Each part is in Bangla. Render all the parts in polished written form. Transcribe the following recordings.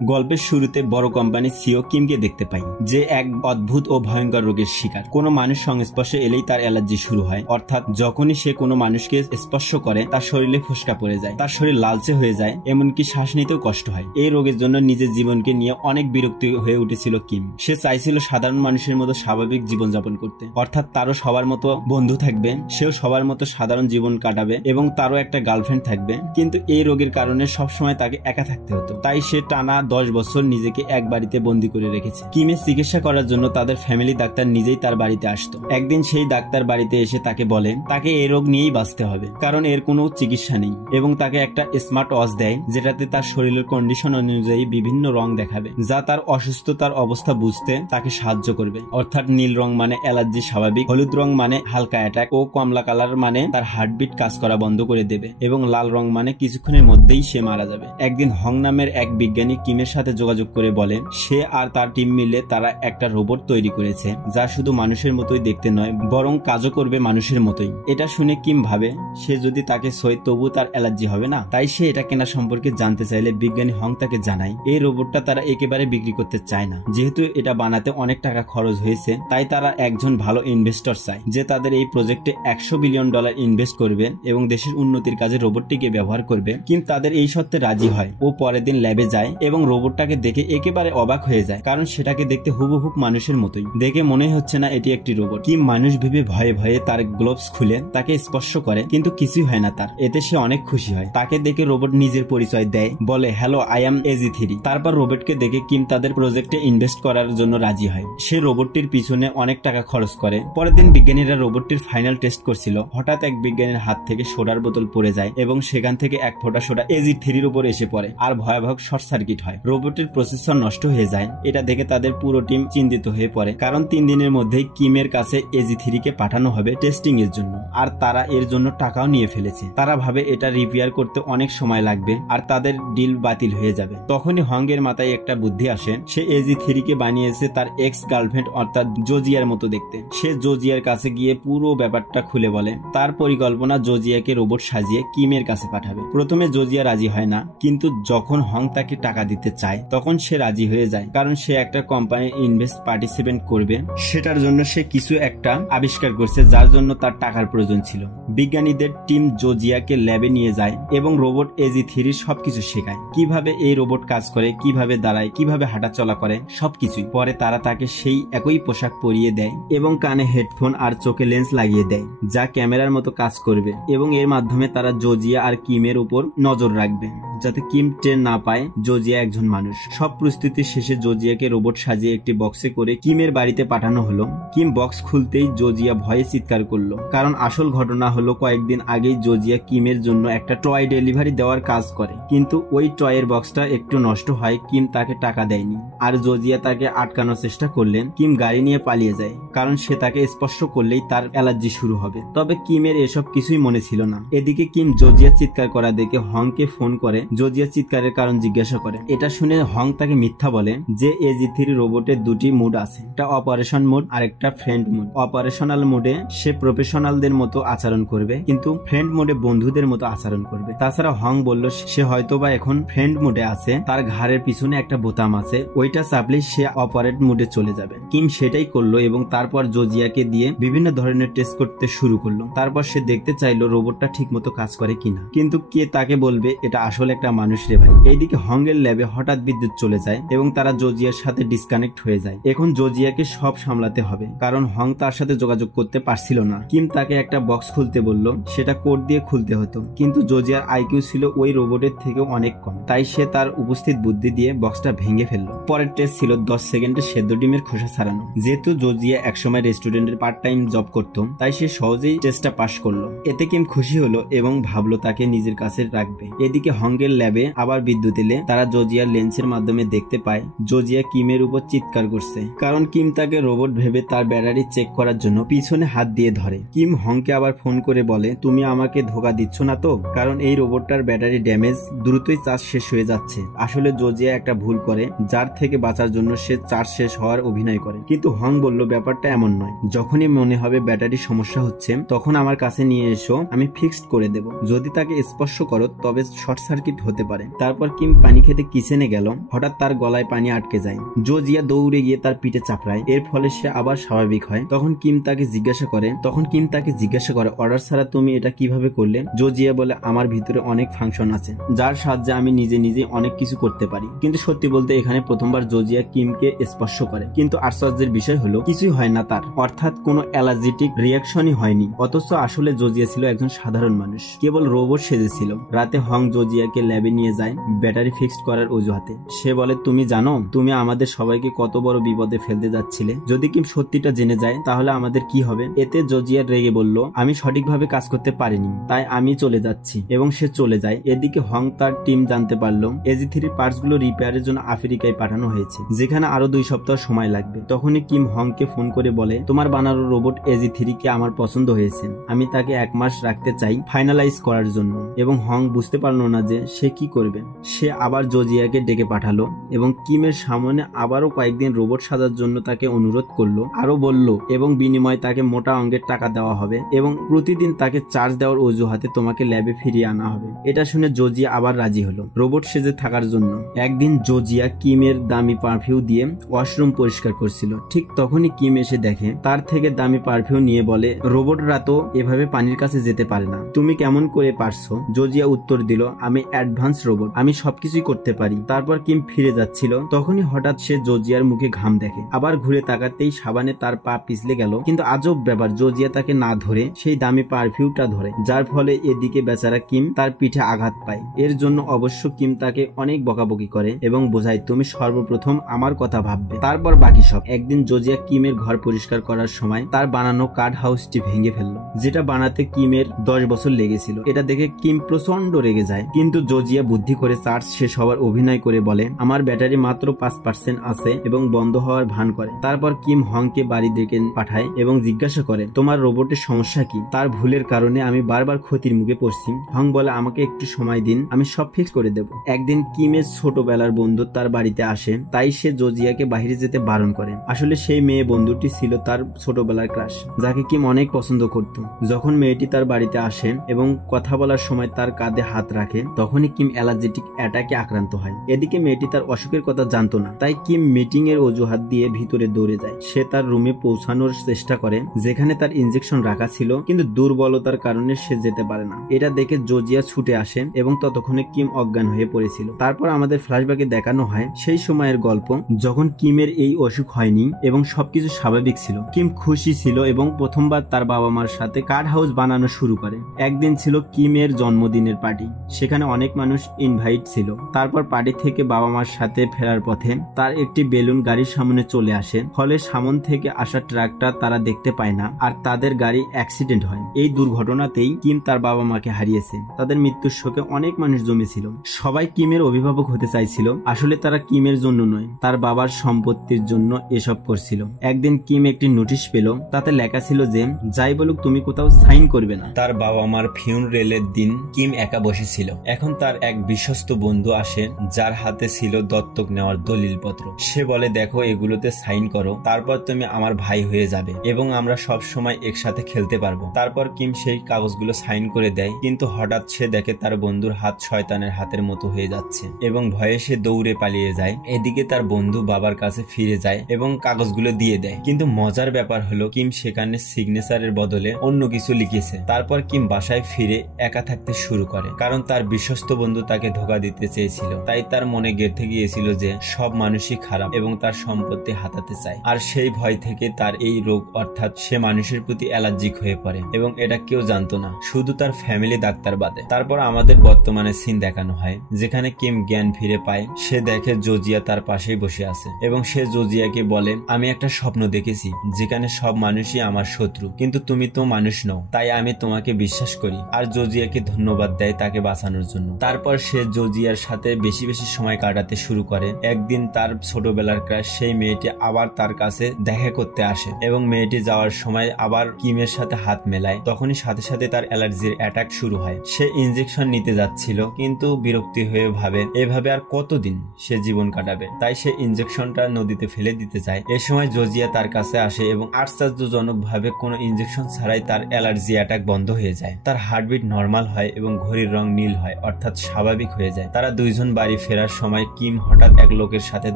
গল্পের শুরুতে বড় কোম্পানির সিও কিমকে দেখতে পাই, যে এক অদ্ভুত ও ভয়ঙ্কর রোগের শিকার। কোনো মানুষ সংস্পর্শে এলেই তার অ্যালার্জি শুরু হয়, অর্থাৎ যখনই সে কোনো মানুষকে স্পর্শ করে তার শরীরে ফোসকা পড়ে যায়, তার শরীর লালচে হয়ে যায়, এমনকি শ্বাস নিতেও কষ্ট হয়। এই রোগের জন্য নিজের জীবনকে নিয়ে অনেক বিরক্তি হয়ে উঠেছিল কিম। সে চাইছিল সাধারণ মানুষের মতো স্বাভাবিক জীবনযাপন করতে, অর্থাৎ তারও সবার মতো বন্ধু থাকবে, সেও সবার মতো সাধারণ জীবন কাটাবে এবং তারও একটা গার্লফ্রেন্ড থাকবে। কিন্তু এই রোগের কারণে সবসময় তাকে একা থাকতে হতো, তাই সে টানা 10 বছর নিজেকে এক বাড়িতে বন্দি করে রেখেছে। কিমের চিকিৎসা করার জন্য তাদের ফ্যামিলি ডাক্তার নিজেই তার বাড়িতে আসতো। একদিন সেই ডাক্তার বাড়িতে এসে তাকে বলে তাকে এই রোগ নিয়েই বাঁচতে হবে, কারণ এর কোনো চিকিৎসা নেই, এবং তাকে একটা স্মার্ট ওয়াচ দেয় যেটাতে তার শরীরের কন্ডিশন অনুযায়ী বিভিন্ন রং দেখাবে, যা তার অসুস্থতার অবস্থা বুঝতে তাকে সাহায্য করবে। অর্থাৎ নীল রং মানে অ্যালার্জি স্বাভাবিক, হলুদ রং মানে হালকা অ্যাটাক, ও কমলা কালার মানে তার হার্টবিট কাজ করা বন্ধ করে দেবে, এবং লাল রং মানে কিছুক্ষণের মধ্যেই সে মারা যাবে। একদিন হং নামের এক বিজ্ঞানী কিমের সাথে যোগাযোগ করে বলে সে আর তার টিম মিলে তারা একটা রোবট তৈরি করেছে, যা শুধু মানুষের মতোই দেখতে নয়, বরং কাজও করবে মানুষের মতোই। এটা শুনে কিম ভাবে সে যদি তাকে সই তবু তার অ্যালার্জি হবে না, তাই সে এটা কেনা সম্পর্কে জানতে চাইলে বিজ্ঞানী হং তাকে জানায় এই রোবটটা তারা একেবারে বিক্রি করতে চায় না, যেহেতু এটা বানাতে অনেক টাকা খরচ হয়েছে, তাই তারা একজন ভালো ইনভেস্টর চায় যে তাদের এই প্রজেক্টে $100 বিলিয়ন ইনভেস্ট করবে এবং দেশের উন্নতির কাজে রোবটটিকে ব্যবহার করবে। কিম তাদের এই শর্তে রাজি হয়। ও পরের দিন ল্যাবে যায় এবং রোবটটাকে দেখে একেবারে অবাক হয়ে যায়, কারণ সেটাকে দেখতে হুবহুব মানুষের মতোই। দেখে মনে হচ্ছে না এটি একটি রোবট। কিম মানুষ ভেবে ভয়ে ভয়ে তার গ্লোভস খুলে তাকে স্পর্শ করে, কিন্তু কিছুই হয় না তার। এতে সে অনেক খুশি হয়। তাকে দেখে রোবট নিজের পরিচয় দেয়, বলে হ্যালো আই এম AG3। তারপর রোবটকে দেখে কিম তাদের প্রজেক্টে ইনভেস্ট করার জন্য রাজি হয়। সে রোবটটির পিছনে অনেক টাকা খরচ করে। পরের দিন বিজ্ঞানীরা রোবটটির ফাইনাল টেস্ট করছিল। হঠাৎ এক বিজ্ঞানীর হাত থেকে সোডার বোতল পড়ে যায় এবং সেখান থেকে এক ফোঁটা সোডা AG3-র উপর এসে পড়ে আর ভয়াবহ শর্ট সার্কিট হয়। রোবটের প্রসেসর নষ্ট হয়ে যায়। এটা দেখে তাদের পুরো টিম চিন্তিত হয়ে পড়ে, কারণ 3 দিনের মধ্যেই কিমের কাছে AG3-কে পাঠানো হবে টেস্টিং এর জন্য, আর তারা এর জন্য টাকাও নিয়ে ফেলেছে। তারা ভাবে এটা রিপেয়ার করতে অনেক সময় লাগবে আর তাদের ডিল বাতিল হয়ে যাবে। তখনই হংয়ের মাথায় একটা বুদ্ধি আসে। সে AG3-কে বানিয়েছে তার এক্স গার্লফ্রেন্ড অর্থাৎ জোজিয়ার মতো দেখতে। সে জোজিয়ার কাছে গিয়ে পুরো ব্যাপারটা খুলে বলে। তার পরিকল্পনা জোজিয়াকে রোবট সাজিয়ে কিমের কাছে পাঠাবে। প্রথমে জোজিয়া রাজি হয় না, কিন্তু যখন হং তাকে টাকা দিতে চায় তখন সে রাজি হয়ে যায়, কারণ সে একটা কোম্পানির ইনভেস্ট পার্টিসিপেন্ট করবে। সেটার জন্য সে কিছু একটা আবিষ্কার করছে যার জন্য তার টাকার প্রয়োজন ছিল। বিজ্ঞানীদের টিম জোজিয়াকে ল্যাবে নিয়ে যায় এবং রোবট AG3 সবকিছু শেখায়, কিভাবে এই রোবট কাজ করে, কিভাবে দাঁড়ায়, কিভাবে হাঁটাচলা করে, সবকিছুই। পরে তারা তাকে সেই একই পোশাক পরিয়ে দেয় এবং কানে হেডফোন আর চোখে লেন্স লাগিয়ে দেয়, যা ক্যামেরার মতো কাজ করবে, এবং এর মাধ্যমে তারা জোজিয়া আর কিমের উপর নজর রাখবে যাতে কিম টের না পায় জোজিয়া একজন মানুষ। সব প্রস্তুতি শেষে জোজিয়াকে রোবট সাজিয়ে একটি বক্সে করে কিমের বাড়িতে পাঠানো হলো। কিম বক্স খুলতেই জোজিয়া ভয়ে চিৎকার করলো, কারণ আসল ঘটনা হলো কয়েকদিন আগেই জোজিয়া কিমের জন্য একটা টয় ডেলিভারি দেওয়ার কাজ করে, কিন্তু ওই টয়ের বক্সটা একটু নষ্ট হয়। কিম তাকে টাকা দেয়নি আর জোজিয়া তাকে আটকানোর চেষ্টা করলেন। কিম গাড়ি নিয়ে পালিয়ে যায়, কারণ সে তাকে স্পর্শ করলেই তার অ্যালার্জি শুরু হবে। তবে কিমের এসব কিছুই মনে ছিল না। এদিকে কিম জোজিয়া চিৎকার করা দেখে হংকে ফোন করে জোজিয়া চিৎকারের কারণ জিজ্ঞাসা করে। এটা শুনে হং তাকে মিথ্যা বলে যে AG3 রোবটের 2টি মুড আছে, একটা অপারেশন মোড আর একটা ফ্রেন্ড মোড। অপারেশনাল মোডে সে প্রফেশনালদের মতো আচরণ করবে, কিন্তু ফ্রেন্ড মোডে বন্ধুদের মতো আচরণ করবে। তাছাড়া হং বলল সে হয়তোবা এখন ফ্রেন্ড মোডে আছে, তার ঘাড়ের পিছনে একটা বোতাম আছে, ওইটা চাপলে সে অপারেট মোডে চলে যাবে। কিম সেটাই করলো এবং তারপর জোজিয়াকে দিয়ে বিভিন্ন ধরনের টেস্ট করতে শুরু করলো। তারপর সে দেখতে চাইলো রোবটটা ঠিক মতো কাজ করে কিনা, কিন্তু কে তাকে বলবে এটা আসলে একটা মানুষ রে ভাই। এইদিকে হংয়ের ল্যাবে হঠাৎ বিদ্যুৎ চলে যায় এবং তারা জোজিয়ার সাথে ডিসকানেক্ট হয়ে যায়। এখন জোজিয়াকে সব সামলাতে হবে, কারণ হং তার সাথে যোগাযোগ করতে পারছিল না। কিম তাকে একটা বক্স খুলতে বলল, সেটা কোড দিয়ে খুলতে হতো, কিন্তু জোজিয়ার IQ ছিল ওই রোবটের থেকেও অনেক কম, তাই সে তার উপস্থিত বুদ্ধি দিয়ে বক্সটা ভেঙে ফেললো। পরের টেস্ট ছিল 10 সেকেন্ডে সেদ্ধ ডিমের খোসা ছাড়ানো। যেহেতু জোজিয়া একসময় রেস্টুরেন্টের পার্ট টাইম জব করত, তাই সে সহজেই টেস্টটা পাস করলো। এতে কিম খুশি হলো এবং ভাবলো তাকে নিজের কাছে রাখবে। এদিকে হংয়ের ল্যাবে আবার বিদ্যুৎ এলে তারা জোজিয়ার লেন্সের মাধ্যমে দেখতে পায় জোজিয়া কিমের উপর চিৎকার করছে, কারণ কিম তাকে রোবট ভেবে তার ব্যাটারি চেক করার জন্য পিছনে হাত দিয়ে ধরে। কিম হংকে আবার ফোন করে বলে তুমি আমাকে ধোকা দিচ্ছ না তো, কারণ এই রোবটটার ব্যাটারি ড্যামেজ, দ্রুতই চার্জ শেষ হয়ে যাচ্ছে। আসলে জোজিয়া একটা ভুল করে, যার থেকে বাঁচার জন্য সে চার্জ শেষ হওয়ার অভিনয় করে, কিন্তু হং বলল ব্যাপারটা এমন নয়। যখনই মনে হবে ব্যাটারি সমস্যা হচ্ছে তখন আমার কাছে নিয়ে এসো, আমি ফিক্সড করে দেব। যদি তাকে স্পর্শ করো তবে শর্ট সার্কিট হতে পারে। তারপর কিম পানি খেতে কিসে কিচেনে গেল, হঠাৎ তার গলায় পানি আটকে যায়। জোজিয়া দৌড়ে গিয়ে তার পিঠে চাপড়ায়, এর ফলে সে আবার স্বাভাবিক হয়। তখন কিম তাকে জিজ্ঞাসা করে অর্ডার ছাড়া তুমি এটা কিভাবে করলে? জোজিয়া বলে আমার ভিতরে অনেক ফাংশন আছে যার সাহায্যে আমি নিজে নিজে অনেক কিছু করতে পারি। কিন্তু সত্যি বলতে এখানে প্রথমবার জোজিয়া কিমকে স্পর্শ করে, কিন্তু আশ্চর্যের বিষয় হলো কিছুই হয় না তার, অর্থাৎ কোনো অ্যালার্জেটিক রিয়াকশনই হয়নি। অথচ আসলে জোজিয়া ছিল একজন সাধারণ মানুষ, কেবল রোবট সেজেছিল। রাতে হং জোজিয়াকে ল্যাবে নিয়ে যায় ব্যাটারি ফিক্সড করার অজুহাতে। সে বলে তুমি জানো তুমি আমাদের সবাইকে কত বড় বিপদে ফেলতে যাচ্ছিলে, যদি কিম সত্যিটা জেনে যায় তাহলে আমাদের কি হবে? এতে জোজিয়া রেগে বলল আমি সঠিকভাবে কাজ করতে পারিনি, তাই আমি চলে যাচ্ছি, এবং সে চলে যায়। এদিকে হং তার টিম জানতে পারলো AG3 পার্টস গুলো রিপেয়ারের জন্য আফ্রিকায় পাঠানো হয়েছে, যেখানে আরো 2 সপ্তাহ সময় লাগবে। তখনই কিম হংকে ফোন করে বলে তোমার বানানো রোবট AG3 কে আমার পছন্দ হয়েছে, আমি তাকে 1 মাস রাখতে চাই ফাইনালাইজ করার জন্য। এবং হং বুঝতে পারলো না যে সে কি করবে। সে আবার জোজিয়াকে ডেকে পাঠালো এবং কিমের সামনে আবারও কয়েকদিন রোবট সাজার জন্য তাকে অনুরোধ করলো, আরো বলল এবং বিনিময়ে তাকে মোটা অঙ্কের টাকা দেওয়া হবে এবং প্রতিদিন তাকে চার্জ দেওয়ার অজুহাতে তোমাকে ল্যাবে ফিরিয়ে আনা হবে। এটা শুনে জোজিয়া আবার রাজি হলো রোবট সেজে থাকার জন্য। একদিন জোজিয়া কিমের দামি পারফিউম দিয়ে ওয়াশরুম পরিষ্কার করছিল, ঠিক তখনই কিম এসে দেখে তার থেকে দামি পারফিউম নিয়ে বলে রোবটরা তো এভাবে পানির কাছে যেতে পারে না, তুমি কেমন করে পারছো? জোজিয়া উত্তর দিল আমি অ্যাডভান্স রোবট, আমি সবকিছুই করতে পারি। তারপর কিম ফিরে যাচ্ছিল, তখনই হঠাৎ সে জোজিয়ার মুখে ঘাম দেখে, আবার ঘুরে তাকাতেই সাবানে তার পা পিছলে গেল। কিন্তু আজব ব্যাপার, জোজিয়া তাকে না ধরে সেই দামি পারফিউমটা ধরে, যার ফলে এদিকে বেচারা কিম তার পিঠে আঘাত পায়। এর জন্য অবশ্য কিম তাকে অনেক বকাবকি করে এবং বোঝায় তুমি সর্বপ্রথম আমার কথা ভাববে, তারপর বাকি সব। একদিন জোজিয়া কিমের ঘর পরিষ্কার করার সময় তার বানানো কার্ড হাউসটি ভেঙে ফেললো, যেটা বানাতে কিমের 10 বছর লেগেছিল। এটা দেখে কিম প্রচন্ড রেগে যায়, কিন্তু জোজিয়া বুদ্ধি করে চার্জ শেষ হওয়ার অভিনয় করে বলে আমার ব্যাটারি মাত্র 5% আছে এবং বন্ধ হওয়ার ভান করে। তারপর কিম হংকে বাড়ি ডেকে পাঠায় এবং জিজ্ঞাসা করে তোমার রোবটের সমস্যা কি? তার ভুলের কারণে আমি বারবার ক্ষতির মুখে পড়ছি। হং বলে আমাকে একটু সময় দিন, আমি সব ফিক্স করে দেব। একদিন কিমের ছোটবেলার বন্ধু তার বাড়িতে আসে, তাই সে জোজিয়াকে বাইরে যেতে বারণ করে। আসলে সেই মেয়ে বন্ধুটি ছিল তার ছোটবেলার ক্রাশ, যাকে কিম অনেক পছন্দ করত। যখন মেয়েটি তার বাড়িতে আসে এবং কথা বলার সময় তার কাঁধে হাত রাখে, তখনই কিম অ্যালার্জেটিক অ্যাটাকে আক্রান্ত হয়। এদিকে মেয়েটি তার অসুখের কথা জানতো না, তাই কিম মিটিং এর অজুহাত দিয়ে ভিতরে দৌড়ে যায়। সে তার রুমে পৌঁছানোর চেষ্টা করে যেখানে তার ইনজেকশন রাখা ছিল, কিন্তু দুর্বলতার কারণে সে যেতে পারে না। এটা দেখে জোজিয়া ছুটে আসে এবং ততক্ষণে কিম অজ্ঞান হয়ে পড়েছিল। তারপর আমাদের ফ্ল্যাশব্যাকে দেখানো হয় সেই সময়ের গল্প যখন কিমের এই অসুখ হয়নি এবং সবকিছু স্বাভাবিক ছিল। কিম খুশি ছিল এবং প্রথমবার তার বাবা মার সাথে কার্ড হাউস বানানো শুরু করে। একদিন ছিল কিমের জন্মদিনের পার্টি, সেখানে অনেক মানুষ ইনভাইট ছিল। তারপর পার্টি থেকে বাবা মার সাথে ফেরার পথে তার একটি বেলুন গাড়ির সামনে চলে আসে, ফলে সামন থেকে আসা ট্রাকটা তারা দেখতে পায় না আর তাদের গাড়ি অ্যাক্সিডেন্ট হয়। এই দুর্ঘটনাতেই কিম তার বাবা মাকে হারিয়েছে। তাদের মৃত্যুর শোকে অনেক মানুষ জমেছিল। সবাই কিমের অভিভাবক হতে চাইছিল, আসলে তারা কিমের জন্য নয়, তার বাবার সম্পত্তির জন্য এসব করছিল। একদিন কিম একটি নোটিশ পেল, তাতে লেখা ছিল যে যাই বলুক তুমি কোথাও সাইন করবে না। তার বাবা মার ফিউনারেলের দিন কিম একা বসেছিল। এখন তার এক বিশ্বস্ত বন্ধু আসে যার হাতে ছিল দত্তক নেওয়ার দলিলপত্র। সে বলে দেখো এগুলোতে সাইন করো, তারপর তুমি আমার ভাই হয়ে যাবে এবং আমরা সব সময় একসাথে খেলতে পারবো। তারপর কিম সেই কাগজগুলো সাইন করে দেয়, কিন্তু হঠাৎ সে দেখে তার বন্ধুর হাত শয়তানের হাতের মতো হয়ে যাচ্ছে এবং ভয়ে সে দৌড়ে পালিয়ে যায়। এদিকে তার বন্ধু বাবার কাছে ফিরে যায় এবং কাগজগুলো দিয়ে দেয়, কিন্তু মজার ব্যাপার হলো কিম সেখানে সিগনেচারের বদলে অন্য কিছু লিখেছে। তারপর কিম বাসায় ফিরে একা থাকতে শুরু করে, কারণ তার বিশ্বস্ত বন্ধু তাকে ধোঁকা দিতে চেয়েছিল। তাই তার মনে গেঁথে গিয়েছিল যে সব মানুষই খারাপ এবং তার সম্পত্তি হাতাতে চায়। আর সেই ভয় থেকে তার এই রোগ, অর্থাৎ সে মানুষের প্রতি অ্যালার্জিক হয়ে পড়ে এবং এটা কেউ জানতো না, শুধু তার ফ্যামিলি ডাক্তার বাদে। তারপর আমাদের বর্তমানে সিন দেখানো হয় যেখানে কিম জ্ঞান ফিরে পায়। সে দেখে জোজিয়া তার পাশেই বসে আছে এবং সে জোজিয়াকে বলে আমি একটা স্বপ্ন দেখেছি যেখানে সব মানুষই আমার শত্রু, কিন্তু তুমি তো মানুষ নও, তাই আমি তোমাকে বিশ্বাস করি। আর জোজিয়াকে ধন্যবাদ দেয় তাকে বাঁচানোর জন্য। তারপর সে জোজিয়ার সাথে বেশি বেশি সময় কাটাতে শুরু করে। একদিন তার ছোটবেলার ক্রাশ সেই মেয়েটি আবার তার কাছে দেখা করতে আসে এবং মেয়েটি যাওয়ার সময় আবার কিমের সাথে হাত মেলায়। তখনই সাথে সাথে তার অ্যালার্জির অ্যাটাক শুরু হয়। সে ইনজেকশন নিতে যাচ্ছিল, কিন্তু বিরক্তি হয়ে ভাবে এভাবে আর কতদিন সে জীবন কাটাবে, তাই সে ইনজেকশনটা নদীতে ফেলে দিতে যায়। এ সময় জোজিয়া তার কাছে আসে এবং আশ্চর্যজনক ভাবে কোনো ইনজেকশন ছাড়াই তার অ্যালার্জি অ্যাটাক বন্ধ হয়ে যায়। তার হার্টবিট নর্মাল হয় এবং ঘড়ির রং নীল হয়, অর্থাৎ স্বাভাবিক হয়ে যায়। তারা দুইজন বাড়ি ফেরার সময় কিম হঠাৎ এক লোকের সাথে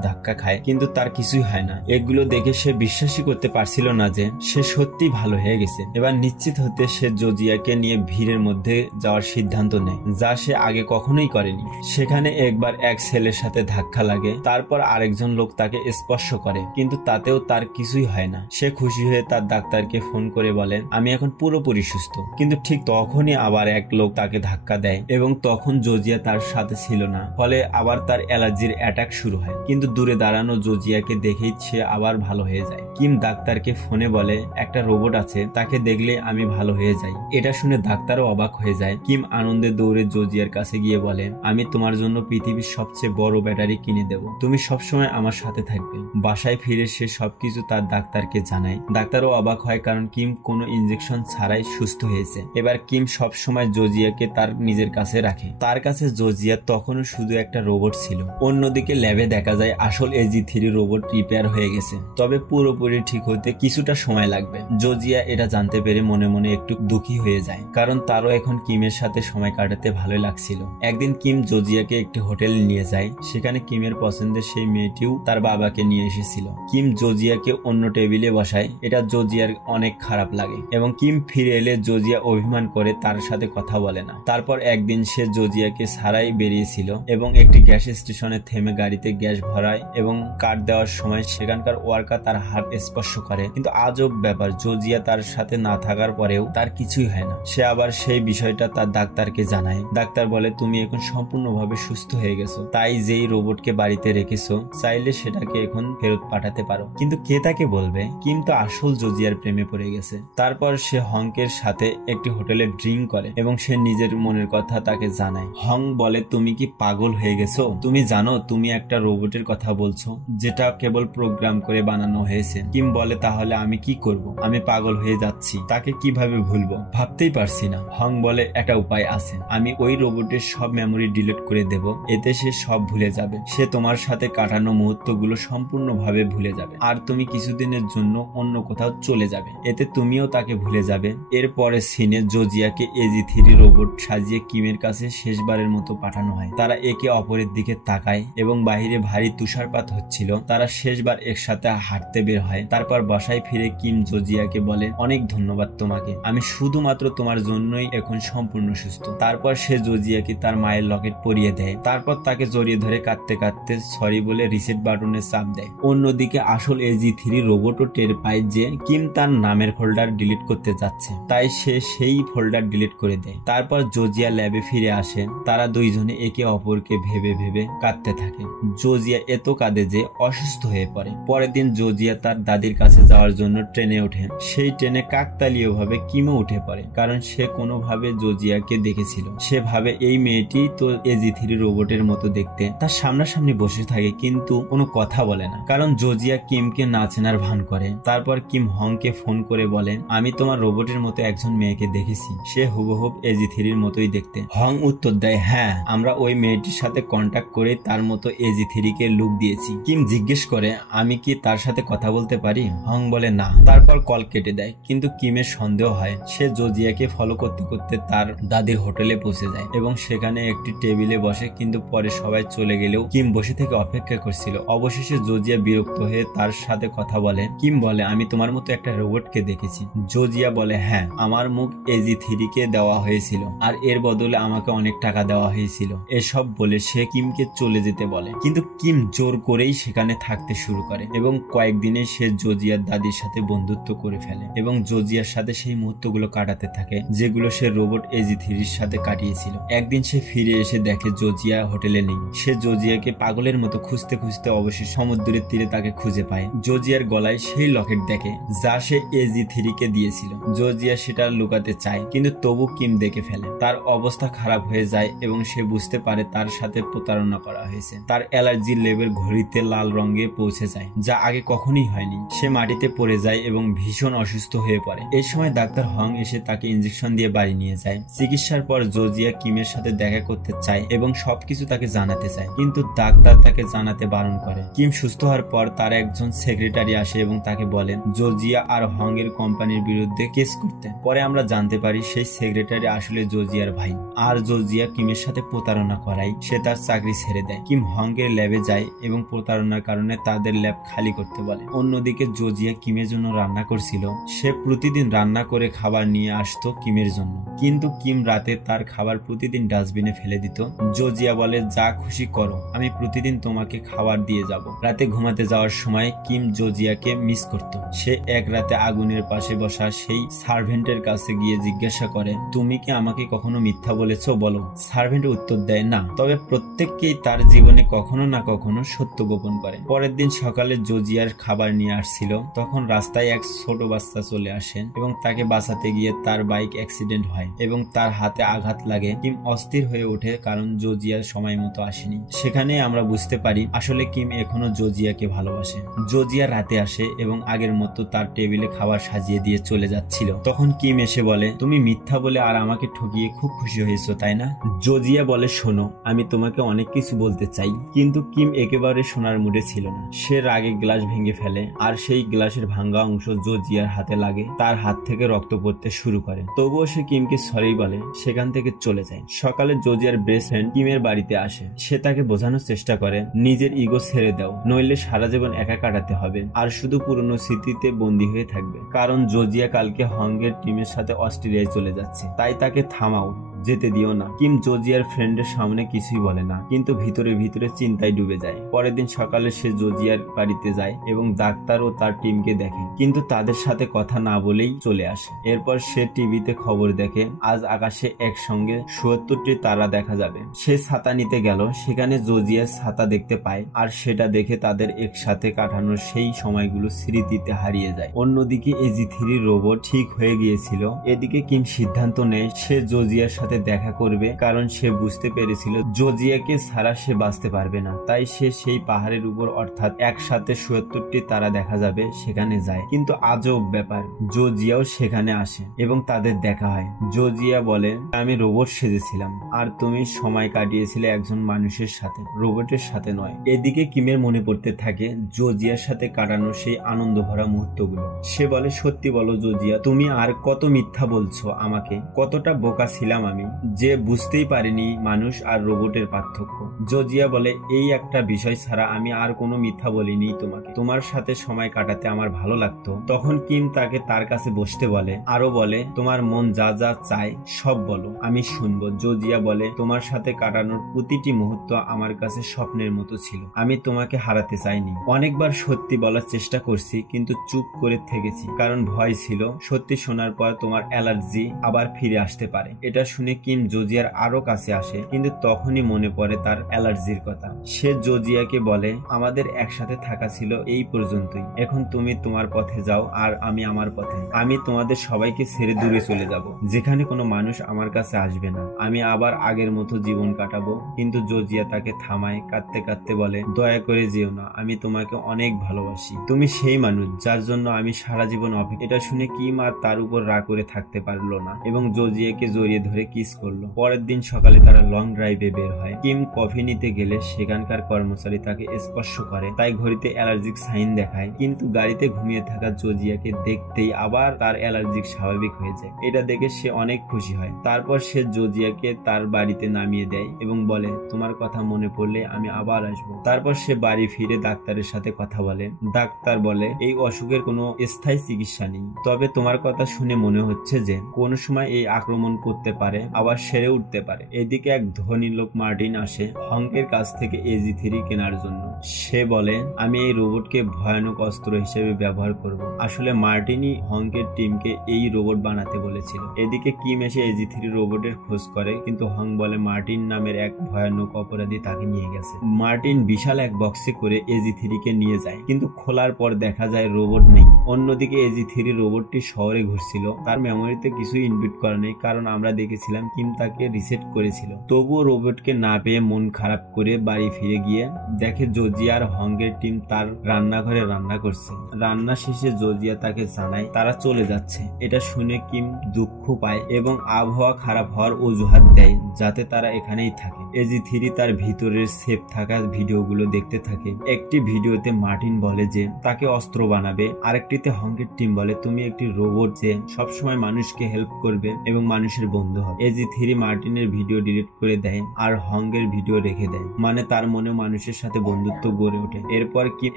ধাক্কা খায়, কিন্তু তার কিছুই হয় না। এগুলো দেখে সে বিশ্বাসই করতে পারছিল না যে সে সত্যি ভালো হয়ে গেছে। এবার নিশ্চিত হতে সে জর্জিয়াকে নিয়ে ভিড়ের মধ্যে যাওয়ার সিদ্ধান্ত নেয়, যা সে আগে কখনোই করেনি। সেখানে একবার এক ছেলের সাথে ধাক্কা লাগে, তারপর আরেকজন লোক তাকে স্পর্শ করে, কিন্তু তাতেও তার কিছুই হয় না। সে খুশি হয়ে তার ডাক্তারকে ফোন করে বলে, আমি এখন পুরোপুরি সুস্থ। কিন্তু ঠিক তখনই আবার এক লোক তাকে ধাক্কা দেয় এবং তখন জর্জিয়া তার সাথে ছিল না, ফলে আবার তার অ্যালার্জির অ্যাটাক শুরু হয়। কিন্তু দূরে দাঁড়ানো জর্জিয়াকে দেখেই সে আবার ভালো হয়ে যায়। কিম ডাক্তারকে ফোনে বলে, একটা রোবট আছে, তাকে দেখলে আমি ভালো হয়ে যাই। এটা শুনে ডাক্তারও অবাক হয়ে যায়। কিম আনন্দে দৌড়ে জর্জিয়ার কাছে গিয়ে বলে, আমি তোমার জন্য পৃথিবীর সবচেয়ে বড় ব্যাটারি কিনে দেব, তুমি সবসময় আমার সাথে থাকবে। বাসায় ফিরে সে সবকিছু তার ডাক্তারকে জানায়। ডাক্তারও অবাক হয়, কারণ কিম কোনো ইনজেকশন ছাড়াই সুস্থ হয়েছে। এবার কিম সবসময় জর্জিয়াকে তার নিজের কাছে রাখে। তার কাছে জর্জিয়া তখনও শুধু একটা রোবট ছিল। অন্যদিকে ল্যাবে দেখা যায় আসল AG3 রোবট রিপেয়ার হয়ে গেছে, তবে পুরোপুরি ঠিক হতে কিছুটা সময় লাগবে। জর্জিয়া এটা জানতে পেরে মনে মনে একটু দুঃখী হয়ে যায়, কারণ তারও এখন কিমের সাথে সময় কাটাতে ভালোই লাগছিল। একদিন কিম জর্জিয়াকে একটি হোটেলে নিয়ে যায়। সেখানে কিমের পছন্দের সেই মেয়েটিও তার বাবাকে নিয়ে এসেছিল। কিম জর্জিয়াকে অন্য টেবিলে বসায়, এটা জর্জিয়ার অনেক খারাপ লাগে এবং কিম ফিরে এলে জর্জিয়া অভিমান করে তার সাথে কথা বলে না। তারপর একদিন সে জর্জিয়াকে ছাড়াই বেরিয়েছিল এবং একটি গ্যাস স্টেশনে থেমে গাড়িতে গ্যাস ভরায় এবং কার্ড দেওয়ার সময় সেখানকার ওয়ার্কার তার হাত স্পর্শ করে। কিন্তু আজব ব্যাপার, জর্জিয়া তার সাথে না থাকার পরেও তার কিছুই হয় না। সে আবার সেই বিষয়টা তার ডাক্তারকে জানায়। ডাক্তার বলে, তুমি এখন সম্পূর্ণভাবে সুস্থ হয়ে গেছো, তাই যেই রোবটকে বাড়িতে রেখেছো চাইলে সেটাকে এখন ফেরত পাঠাতে পারো। কিন্তু কে তাকে বলবে? কিম তো আসল জর্জিয়ার প্রেমে পড়ে গেছে। তারপর সে হংকের সাথে একটি হোটেলে ড্রিঙ্ক করে এবং সে নিজের মনের কথা তাকে জানায়। হং বলে, তুমি কি পাগল হয়ে গেছো? তুমি জানো তুমি একটা রোবটের কথা বলছো যেটা কেবল প্রোগ্রাম করে বানানো হয়েছে। কিম বলে, তাহলে আমি কি করব? আমি পাগল হয়ে যাচ্ছি, তাকে কিভাবে ভুলবো? ভাবতেই পারছি না। হং বলে, একটা উপায় আছে, আমি ওই রোবটের সব মেমোরি ডিলিট করে দেব, এতে সে সব ভুলে যাবে। সে তোমার সাথে কাটানো মুহূর্তগুলো সম্পূর্ণভাবে ভুলে যাবে, আর তুমি কিছুদিনের জন্য অন্য কোথাও চলে যাবে, এতে তুমিও তাকে ভুলে যাবে। এরপরে সিনে জর্জিয়াকে AG3 রোবট সাজিয়ে কিমের কাছে শেষবারের মতো পাঠানো হয়। তারা একে অপরের দিকে তাকায় এবং বাহিরে ভারী তুষারপাত হচ্ছিল। তারা শেষবার একসাথে হাঁটতে বের হয়। তারপর বাসায় ফিরে কিম জর্জিয়াকে বলে, অনেক ধন্যবাদ তোমাকে, আমি শুধুমাত্র তোমার জন্যই এখন সম্পূর্ণ সুস্থ। তারপর সে জর্জিয়াকে তার মায়ের লকেট পরিয়ে দেয়। তারপর তাকে জড়িয়ে ধরে কাঁদতে কাঁদতে সরি বলে রিসেট বাটনে চাপ দেয়। অন্যদিকে আসল AG3 রোবটও টের পায় যে কিম তার নামের ফোল্ডার ডিলিট করতে যাচ্ছে, তাই সে সেই ফোল্ডার ডিলিট করে দেয়। তারপর জর্জিয়া ল্যাবে ফিরে আসে। তারা দুইজনে একে অপরকে ভেবে ভেবে কাঁদতে থাকে। জর্জিয়া এত কাঁদে যে অসুস্থ হয়ে পড়ে। পরের দিন জর্জিয়া তার দাদির কাছে যাওয়ার জন্য ট্রেনে ওঠে। সেই ট্রেনে কাকতালীয় ভাবে কিমও উঠে পড়ে, কারণ সে কোনোভাবে জর্জিয়াকে দেখেছিল। সে ভাবে এই মেয়েটি তো AG3 রোবটের মতো দেখতে। তার সামনাসামনি বসে থাকে কিন্তু কোনো কথা বলে না, কারণ জর্জিয়া কিমকে না চেনার ভান করে। তারপর কিম হংকে ফোন করে বলে, আমি তোমার রোবটের মতো একজন মেয়েকে দেখেছি, সে হুবহুব AG3 মতোই দেখতে। হং উত্তর দেয়, হ্যাঁ, আমরা ওই মেয়েটির সাথে কন্ট্যাক্ট করে তার মতো AG3 কে লুক দিয়েছি। কিম জিজ্ঞেস করে, আমি কি তার সাথে কথা বলতে পারি? হং বলে না। তারপর কল কেটে দেয়। কিন্তু কিমের সন্দেহ হয়। সে জর্জিয়াকে ফলো করতে করতে তার দাদির হোটেলে পৌঁছে যায় এবং সেখানে একটি টেবিলে বসে। কিন্তু পরে সবাই চলে গেলেও কিম বসে থেকে অপেক্ষা করছিল। অবশেষে জর্জিয়া বিরক্ত হয়ে তার সাথে কথা বলে। কিম বলে, আমি তোমার মতো একটা রোবটকে দেখেছি। জর্জিয়া বলে, হ্যাঁ, আমার মুখ AG3 কে দেওয়া হয়েছিল আর এর বদলে আমাকে অনেক টাকা দেওয়া হয়েছিল। এসব বলে সে কিমকে চলে যেতে বলে, কিন্তু কিম জোর করেই সেখানে থাকতে শুরু করে এবং কয়েকদিনে সে জর্জিয়ার দাদির সাথে বন্ধুত্ব করে ফেলে এবং জর্জিয়ার সাথে সেই মুহূর্তগুলো কাটাতে থাকে যেগুলো সে রোবট AG3 সাথে কাটিয়েছিল। একদিন সে ফিরে এসে দেখে জর্জিয়া হোটেলে নেই। সে জর্জিয়াকে পাগলের মতো খুঁজতে খুঁজতে অবশ্যই সমুদ্রের তীরে তাকে খুঁজে পায়। জর্জিয়ার গলায় সেই লকেট দেখে যা সে AG3 কে দিয়েছিল। জর্জিয়া সেটা লুকাতে চায়, কিন্তু তবু কিম দেখে ফেলে। তার অবস্থা খারাপ হয়ে যায় এবং সে বুঝতে পারে তার সাথে প্রতারণা করা হয়েছে। তার অ্যালার্জির লেভেল ঘড়িতে লাল রঙে পৌঁছে যায়, যা আগে কখনোই হয়নি। সে মাটিতে পড়ে যায় এবং ভীষণ অসুস্থ হয়ে পড়ে। এই সময় ডাক্তার হং এসে তাকে ইনজেকশন দিয়ে বাড়ি নিয়ে যায়। চিকিৎসার পর জর্জিয়া কিমের সাথে দেখা করতে চায় এবং সবকিছু তাকে জানাতে চায়, কিন্তু ডাক্তার তাকে জানাতে বারণ করে। কিম সুস্থ হওয়ার পর তার একজন সেক্রেটারি আসে এবং তাকে বলেন জর্জিয়া আর হং এর কোম্পানির বিরুদ্ধে কেস করতে। পরে আমরা জানতে পারি সেই সেক্রেটারি আসলে জর্জিয়ার ভাই, আর জর্জিয়া কিমের সাথে প্রতারণা করায় সে তার তার চাকরি ছেড়ে দেয়। কিম হংকের ল্যাবে যায় এবং প্রতারণার কারণে তাদের ল্যাব খালি করতে বলে। অন্যদিকে জোজিয়া কিমের জন্য রান্না করছিল। সে প্রতিদিন রান্না করে খাবার নিয়ে আসতো কিমের জন্য, কিন্তু কিম রাতে তার খাবার প্রতিদিন ডাস্টবিনে ফেলে দিত। জোজিয়া বলে, যা খুশি করো, আমি প্রতিদিন তোমাকে খাবার দিয়ে যাব। রাতে ঘুমাতে যাওয়ার সময় কিম জোজিয়াকে মিস করত। সে এক রাতে আগুনের পাশে বসা সেই সার্ভেন্টের কাছে গিয়ে জিজ্ঞাসা করে, তুমি কি আমাকে কখনো মিথ্যা বলেছো, বলো। সার্ভেন্ট উত্তর দেয়, না, তবে প্রত্যেককেই তার জীবনে কখনো না কখনো সত্য গোপন করে। পরের দিন সকালে জোজিয়ার খাবার নিয়ে আসছিল, তখন রাস্তায় এক ছোট বাচ্চা চলে আসেন এবং তাকে বাঁচাতে গিয়ে তার বাইক অ্যাক্সিডেন্ট হয় এবং তার হাতে আঘাত লাগে। কিম অস্থির হয়ে ওঠে কারণ জোজিয়ার সময় মতো আসেনি। সেখানে আমরা বুঝতে পারি আসলে কিম এখনো জোজিয়াকে ভালোবাসে। জোজিয়া রাতে আসে এবং আগের মতো তার টেবিলে খাবার সাজিয়ে দিয়ে চলে যাচ্ছিল। তখন কিম এসে বলে, তুমি মিথ্যা বলে আর আমাকে ঠকিয়ে খুব খুশি হয়েছো, তাই না? জোজিয়া বলে, শোনো, আমি তোমাকে অনেক কিছু বলতে চাই। কিন্তু কিম একেবারে শোনার মুডে ছিল না। সে রাগে গ্লাস ভেঙে ফেলে আর সেই গ্লাসের ভাঙ্গা অংশ জোজিয়ার হাতে লাগে। তার হাত থেকে রক্ত পড়তে শুরু করে। তবুও সে কিমকে সরি বলে সেখান থেকে চলে যায়। সকালে জোজিয়ার বেস্ট ফ্রেন্ড কিমের বাড়িতে আসে। সে তাকে বোঝানোর চেষ্টা করে, নিজের ইগো ছেড়ে দাও, নইলে সারা জীবন একা কাটাতে হবে আর শুধু পুরনো স্মৃতিতে বন্দী হয়ে থাকবে। কারণ জোজিয়া কালকে হংকের টিমের সাথে অস্ট্রেলিয়ায় চলে যাচ্ছে, তাই তাকে থামাও, যেতে দিও না। কিম জোজিয়ার ফ্রেন্ডের সামনে কিছুই বলে না, কিন্তু ভিতরে ভিতরে চিন্তায় ডুবে যায়। পরের দিন সকালে সে জোজিয়ার বাড়িতে যায় এবং ডাক্তার ও তার টিমকে দেখে, কিন্তু তাদের সাথে কথা না বলেই চলে আসে। এরপর সে টিভিতে খবর দেখে আজ আকাশে একসঙ্গে ৭৭টি তারা দেখা যাবে। সে ছাতা নিতে গেল, সেখানে জোজিয়ার ছাতা দেখতে পায় আর সেটা দেখে তাদের একসাথে কাটানোর সেই সময়গুলো স্মৃতিতে হারিয়ে যায়। অন্যদিকে AG3 রোবট ঠিক হয়ে গিয়েছিল। এদিকে কিম সিদ্ধান্ত নেয় সে জোজিয়ার সাথে দেখা করবে, কারণ সে বুঝতে পেরেছিল জোজিয়াকে ছাড়া সে বাঁচতে পারবে না। তাই সে সেই পাহাড়ের উপর অর্থাৎ একসাথে ৭৭টি তারা দেখা যাবে সেখানে যায়। কিন্তু আজব ব্যাপার, জোজিয়াও সেখানে আসে এবং তাদের দেখা হয়। জোজিয়া বলে, আমি রোবট সেজেছিলাম আর তুমি সময় কাটিয়েছিলে একজন মানুষের সাথে, রোবটের সাথে নয়। এদিকে কিমের মনে পড়তে থাকে জোজিয়ার সাথে কাটানো সেই আনন্দ ভরা মুহূর্তগুলো। সে বলে, সত্যি বলো জোজিয়া, তুমি আর কত মিথ্যা বলছো আমাকে, কতটা বোকা ছিলাম আমি যে বুঝতেই পারিনি মানুষ আর রোবটের পার্থক্য। জোজিয়া বলে, এই একটা বিষয় ছাড়া আমি আর কোনো মিথ্যা বলিনি তোমাকে, তোমার সাথে সময় কাটাতে আমার ভালো লাগতো। তখন কিম তাকে তার কাছে বসতে বলে, আরো বলে, তোমার মন যা যা চায় সব বলো, আমি শুনবো। জোজিয়া বলে, তোমার সাথে কাটানোর প্রতিটি মুহূর্ত আমার কাছে স্বপ্নের মতো ছিল, আমি তোমাকে হারাতে চাইনি। অনেকবার সত্যি বলার চেষ্টা করছি, কিন্তু চুপ করে থেকেছি, কারণ ভয় ছিল সত্যি শোনার পর তোমার অ্যালার্জি আবার ফিরে আসতে পারে। এটা শুনে কিম জোজিয়ার আরো কাছে আসে, কিন্তু তখনই মনে পড়ে তার অ্যালার্জির কথা। সে জোজিয়াকে বলে, আমাদের একসাথে থাকা ছিল এই পর্যন্তই, এখন তুমি তোমার পথে যাও আর আমি আমার পথে। আমি তোমাদের সবাইকে ছেড়ে দূরে চলে যাব, যেখানে কোনো মানুষ আমার কাছে আসবে না। আমি আবার আগের মতো জীবন কাটাবো। কিন্তু জোজিয়া তাকে থামায়, কাঁদতে কাঁদতে বলে, দয়া করে যেও না, আমি তোমাকে অনেক ভালোবাসি, তুমি সেই মানুষ যার জন্য আমি সারা জীবন অপেক্ষা। এটা শুনে কিম আর তার উপর রাগ করে থাকতে পারলো না এবং জোজিয়াকে জড়িয়ে ধরে কিস করলো। পরের দিন সকালে তারা লং ড্রাইভে বের হয়। কিম কফি নিতে গেলে সেখানকার কর্মচারী তাকে স্পর্শ করে, তাই ঘড়িতে অ্যালার্জিক সাইন দেখায়। কিন্তু গাড়িতে ঘুমিয়ে থাকা জোজিয়াকে দেখতেই আবার তার অ্যালার্জিক স্বাভাবিক হয়ে যায়। এটা দেখে সে অনেক খুশি হয়। তারপর সে জোজিয়াকে তার বাড়িতে নামিয়ে দেয় এবং বলে, তোমার কথা মনে পড়লে আমি আবার আসবো। তারপর সে বাড়ি ফিরে ডাক্তারের সাথে কথা বলে। ডাক্তার বলে, এই অসুখের কোনো স্থায়ী চিকিৎসা নেই, তবে তোমার কথা শুনে মনে হচ্ছে যে কোনো সময় এই আক্রমণ করতে পারে, আবার সেরে উঠতে পারে। এদিকে এক ধনী লোক মার্টিন আসে হংকের কাছ থেকে AG3 কেনার জন্য। সে বলে, আমি এই রোবটকে ভয়ানক অস্ত্র হিসেবে ব্যবহার করব। আসলে মার্টিনই হংকের টিমকে এই রোবট বানাতে বলেছিল। এদিকে কিম এসে AG3 রোবটের খোঁজ করে, কিন্তু হং বলে মার্টিন নামের এক ভয়ানক অপরাধী তাকে নিয়ে গেছে। মার্টিন বিশাল এক বক্সে করে AG3 কে নিয়ে যায়, কিন্তু খোলার পর দেখা যায় রোবট নেই। অন্যদিকে AG3 রোবটটি শহরে ঘুরছিল, তার মেমোরিতে কিছু ইনপুট করা নেই, কারণ আমরা দেখেছিলাম কিম তাকে রিসেট করেছিল। তবুও রোবটকে না পেয়ে মন খারাপ করে বাড়ি ফিরে গিয়ে দেখে জোজিয়া আর হংকের টিম তার রান্নাঘরে রান্না করছে। রান্না শেষে জোজিয়া তাকে জানায় তারা চলে যাচ্ছে। এটা শুনে কিম দুঃখ পায় এবং আবহাওয়া খারাপ হওয়ার অজুহাত দেয় যাতে তারা এখানেই থাকে। AG3 তার ভিতরের সেফ থাকা ভিডিওগুলো দেখতে থাকে। একটি ভিডিওতে মার্টিন বলে যে তাকে অস্ত্র বানাবে, আরেকটিতে হংকের টিম বলে তুমি একটি রোবট যে সবসময় মানুষকে হেল্প করবে এবং মানুষের বন্ধু হবে। AG3 মার্টিনের ভিডিও ডিলিট করে দেয় আর হংয়ের ভিডিও রেখে দেয়, মানে তার মনে মানুষের সাথে বন্ধুত্ব গড়ে ওঠে। এরপর কিম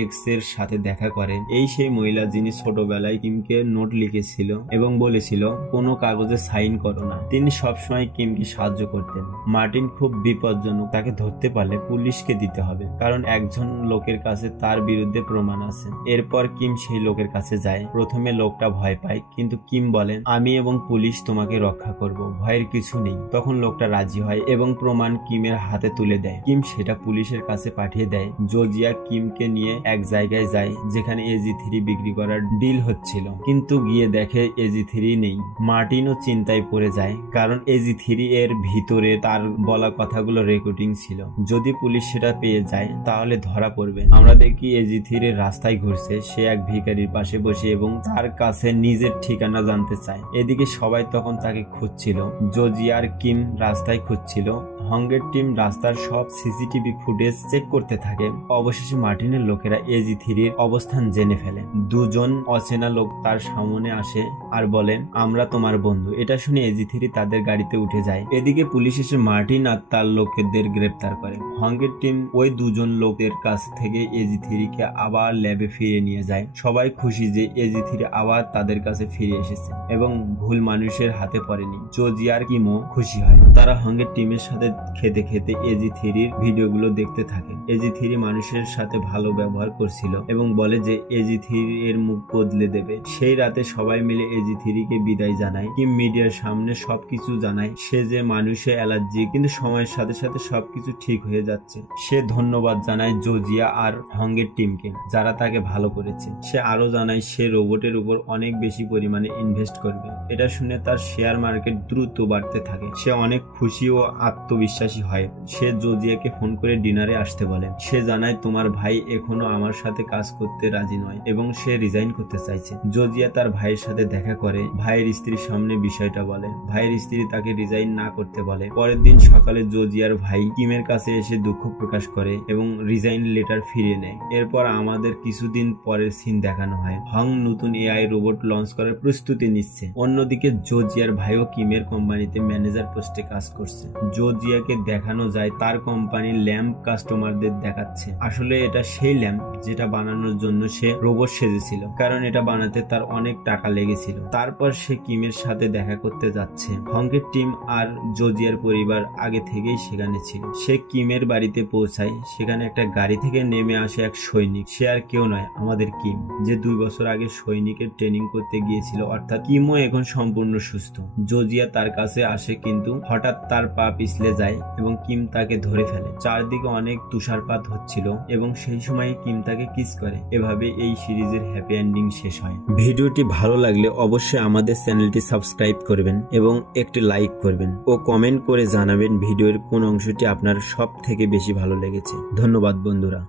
এক্স এর সাথে দেখা করেন। এই সেই মহিলা যিনি ছোটবেলায় কিমকে নোট লিখেছিল এবং বলেছিল কোনো কাগজে সাইন করো না। তিনি সবসময় কিমকে সাহায্য করতেন। মার্টিন খুব বিপজ্জনক, তাকে ধরতে পারলে পুলিশকে দিতে হবে, কারণ একজন লোকের কাছে তার বিরুদ্ধে প্রমাণ আছে। এরপর কিম সেই লোকের কাছে যায়। প্রথমে লোকটা ভয় পায়, কিন্তু কিম বলেন আমি এবং পুলিশ তোমাকে রক্ষা করব, ভয়ের কিছু নেই। তখন লোকটা রাজি হয় এবং প্রমাণ কিমের হাতে তুলে দেয়। কিম সেটা পুলিশের কাছে পাঠিয়ে দেয়। জর্জিয়া কিমকে নিয়ে এক জায়গায় যায় যেখানে AG3 বিক্রি করার ডিল হচ্ছিল, কিন্তু গিয়ে দেখে AG3 নেই। মার্টিনও চিন্তায় পড়ে যায়, কারণ AG3 এর ভিতরে তার বলা কথাগুলো রেকর্ডিং ছিল। যদি পুলিশ সেটা পেয়ে যায় তাহলে ধরা পড়বে। আমরা দেখি AG3 রাস্তায় ঘুরছে, সে এক ভিখারির পাশে বসে এবং তার কাছে নিজের ঠিকানা জানতে চায়। এদিকে সবাই তখন তাকে খুঁজছিল। জর্জিয়া আর কিম রাস্তায় খুঁজছিল। হংয়ের টিম রাস্তার সব সিসিটিভি ফুটেজ চেক করতে থাকে। অবশেষে মার্টিনের লোকেরা AG3 এর অবস্থান জেনে ফেলে। দুজন অচেনা লোক তার সামনে আসে আর বলেন আমরা তোমার বন্ধু। এটা শুনে AG3 তাদের গাড়িতে উঠে যায়। এদিকে পুলিশ এসে মার্টিন আর তার লোকেদের গ্রেপ্তার করে। হংয়ের টিম ওই দুজন লোকের কাছ থেকে AG3 কে আবার ল্যাবে ফিরে নিয়ে যায়। সবাই খুশি যে AG3 আবার তাদের কাছে ফিরে এসেছে এবং ভুল মানুষের হাতে পড়েনি। জর্জিয়া আর কিমও খুশি হয়। তারা হংয়ের টিমের সাথে খেতে খেতে AG3 এর ভিডিওগুলো দেখতে থাকে। AG3 মানুষের সাথে ভালো ব্যবহার করছিল এবং বলে যে AG3 এর মুখ বদলে দেবে। সেই রাতে সবাই মিলে AG3 কে বিদায় জানায়। কিম মিডিয়ার সামনে সবকিছু জানায়, সে যে মানুষে অ্যালার্জি, কিন্তু সময়ের সাথে সাথে সবকিছু ঠিক হয়ে যাচ্ছে। সে ধন্যবাদ জানায় জর্জিয়া আর হংয়ের টিমকে যারা তাকে ভালো করেছে। সে আরো জানায় সে রোবটের উপর অনেক বেশি পরিমাণে ইনভেস্ট করবে। এটা শুনে তার শেয়ার মার্কেট দ্রুত বাড়তে থাকে। সে অনেক খুশি ও আত্মবিশ্বাসী হয়। সে জর্জিয়াকে ফোন করে ডিনারে আসতে বলে। সে জানায় তোমার ভাই এখনো আমার সাথে কাজ করতে রাজি নয় এবং সে রিজাইন করতে চাইছে। জর্জিয়া তার ভাইয়ের সাথে দেখা করে, ভাইয়ের স্ত্রীর সামনে বিষয়টা বলে। ভাইয়ের স্ত্রী তাকে রিজাইন না করতে বলে। পরের দিন সকালে জর্জিয়ার ভাই কিমের কাছে এসে দুঃখ প্রকাশ করে এবং রিজাইন লেটার ফিরিয়ে নেয়। এরপর আমাদের কিছুদিন পরের সিন দেখানো হয়। হং নতুন AI রোবট লঞ্চ করার প্রস্তুতি নিচ্ছে। অন্যদিকে জর্জিয়ার ভাইও কিমের কোম্পানিতে ম্যানেজার পোস্টে কাজ করছে। জর্জিয়াকে দেখানো যায় তার কোম্পানির ল্যাম্প কাস্টমারদের দেখাচ্ছে। আসলে এটা সেই ল্যাম্প যেটা বানানোর জন্য সে রোবট সেজেছিল, কারণ এটা বানাতে তার অনেক টাকা লেগেছিল। তারপর সে কিমের সাথে দেখা করতে যাচ্ছে। হংকের টিম আর জর্জিয়ার পরিবার আগে থেকেই সেখানে ছিল। সে কিমের বাড়িতে পৌঁছায়। সেখানে একটা গাড়ি থেকে নেমে আসে এক সৈনিক। সে আর কেউ নয়, আমাদের কিম, যে 2 বছর আগে সৈনিকের ট্রেনিং করতে গিয়েছিল। অর্থাৎ কিমও এখন সম্পূর্ণ সুস্থ। জর্জিয়া তার কাছে আসে, কিন্তু হঠাৎ তার পা পিছলে যায় এবং কিম তাকে ধরে ফেলে। চারদিকে অনেক তুষারপাত হচ্ছিল এবং সেই সময় কিম তাকে কিস করে। এভাবে এই সিরিজের হ্যাপি এন্ডিং শেষ হয়। ভিডিওটি ভালো লাগলে অবশ্যই আমাদের চ্যানেলটি সাবস্ক্রাইব করবেন এবং একটি লাইক করবেন ও কমেন্ট করে জানাবেন ভিডিওর কোন অংশটি আপনার সব থেকে বেশি ভালো লেগেছে। ধন্যবাদ বন্ধুরা।